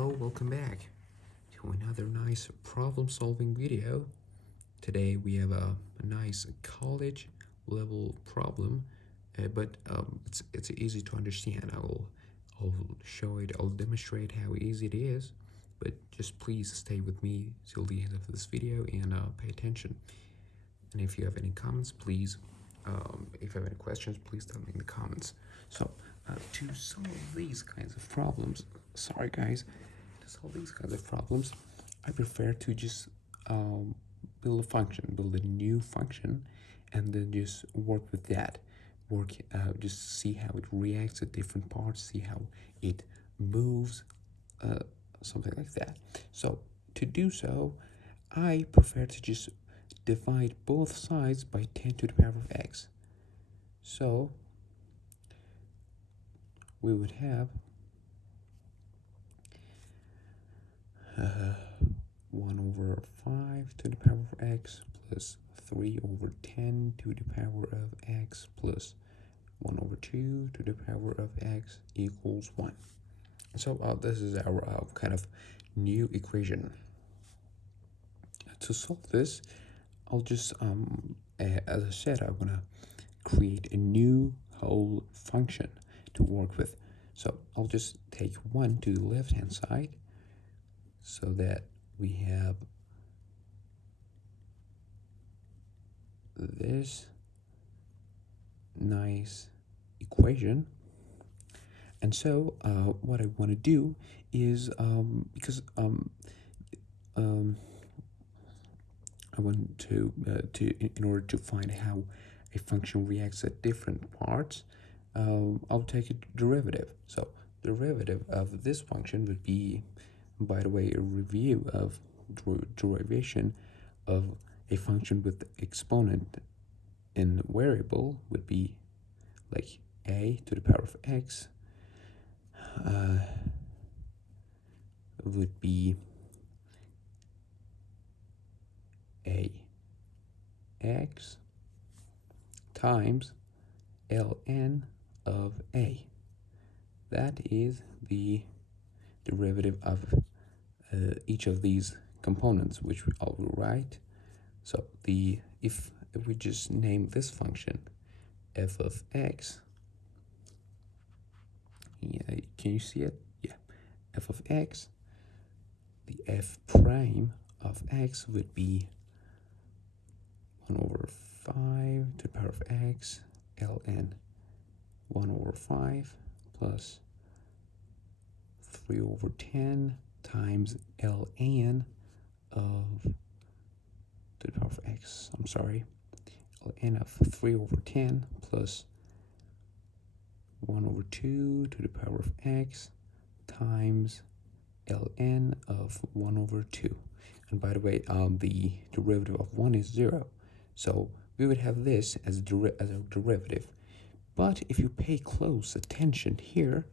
Hello, welcome back to another nice problem-solving video. Today we have a nice college level problem, but it's easy to understand. I'll show it. I'll demonstrate how easy it is. But just please stay with me till the end of this video and pay attention. And if you have any comments, please. If you have any questions, please tell me in the comments. So to solve these kinds of problems, sorry guys, to solve these kinds of problems, I prefer to just build a new function, and then just work with that. Just see how it reacts at different parts, see how it moves, something like that. So to do so, I prefer to just divide both sides by 10 to the power of x. So we would have 1/5 to the power of x plus 3/10 to the power of x plus 1/2 to the power of x equals 1. So this is our kind of new equation. To solve this, I'll just, as I said, I'm gonna create a new whole function to work with. So I'll just take 1 to the left hand side, so that we have this nice equation. And so what I want to do is, because I want to in order to find how a function reacts at different parts, I'll take a derivative. So derivative of this function would be, by the way, a review of derivation of a function with exponent in variable would be like a to the power of x would be a x times ln of a. That is the derivative of each of these components, which I will write. So if we just name this function f of x, yeah, can you see it? Yeah, f of x, the f prime of x would be 1/5 to the power of x ln 1/5 plus 3/10 times ln of to the power of x, I'm sorry, ln of 3/10 plus 1/2 to the power of x times ln of 1/2. And by the way, the derivative of 1 is 0. So we would have this as a derivative. But if you pay close attention here,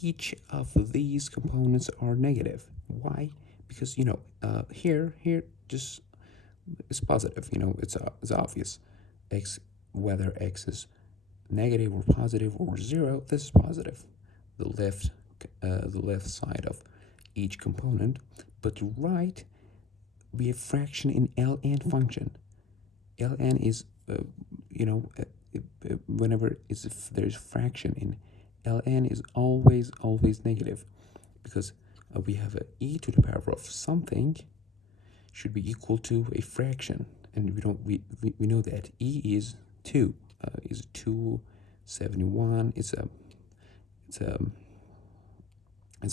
each of these components are negative. Why? Because, here just is positive. It's obvious. Whether x is negative or positive or 0, this is positive. The left side of each component. But to right, we have fraction in ln function. Ln is, whenever if there's fraction in ln is always negative, because we have a e to the power of something should be equal to a fraction, and we know that e is 2, is 271. It's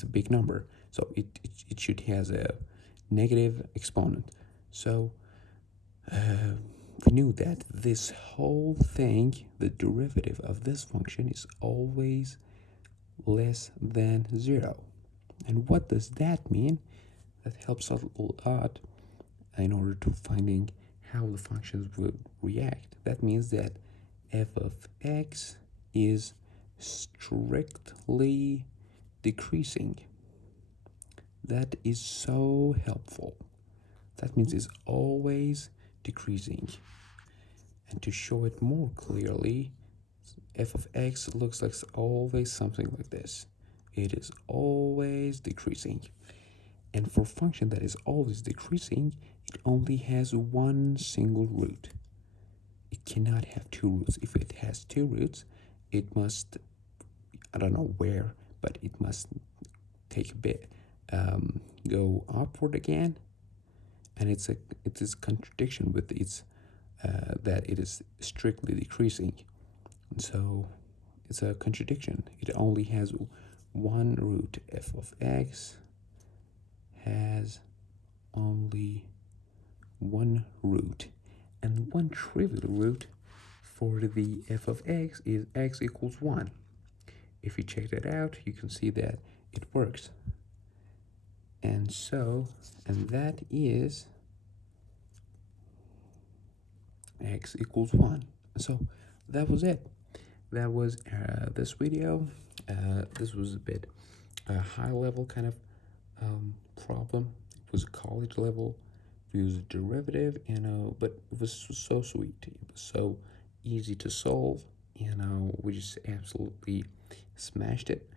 a big number, so it should has a negative exponent. So we knew that this whole thing, the derivative of this function, is always less than 0. And what does that mean? That helps a lot in order to finding how the functions will react. That means that f of x is strictly decreasing. That is so helpful. That means it's always decreasing. And to show it more clearly, f of x looks like always something like this. it is always decreasing. And for function that is always decreasing, it only has one single root. It cannot have two roots. If it has two roots, it must, I don't know where, but it must take a bit, go upward again, and it is contradiction with its that it is strictly decreasing. And so it's a contradiction. It only has one root. F of x has only one root, and one trivial root for the f of x is x equals 1. If you check that out, you can see that it works. And that is x equals 1. So that was it. That was this video. This was a bit high level kind of problem. It was a college level. We used a derivative, but it was so sweet. It was so easy to solve. We just absolutely smashed it.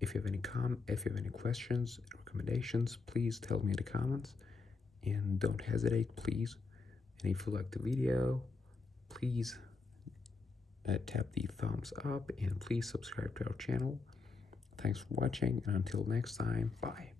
If you have any questions, recommendations, please tell me in the comments, and don't hesitate, please. And if you like the video, please tap the thumbs up, and please subscribe to our channel. Thanks for watching, and until next time, bye.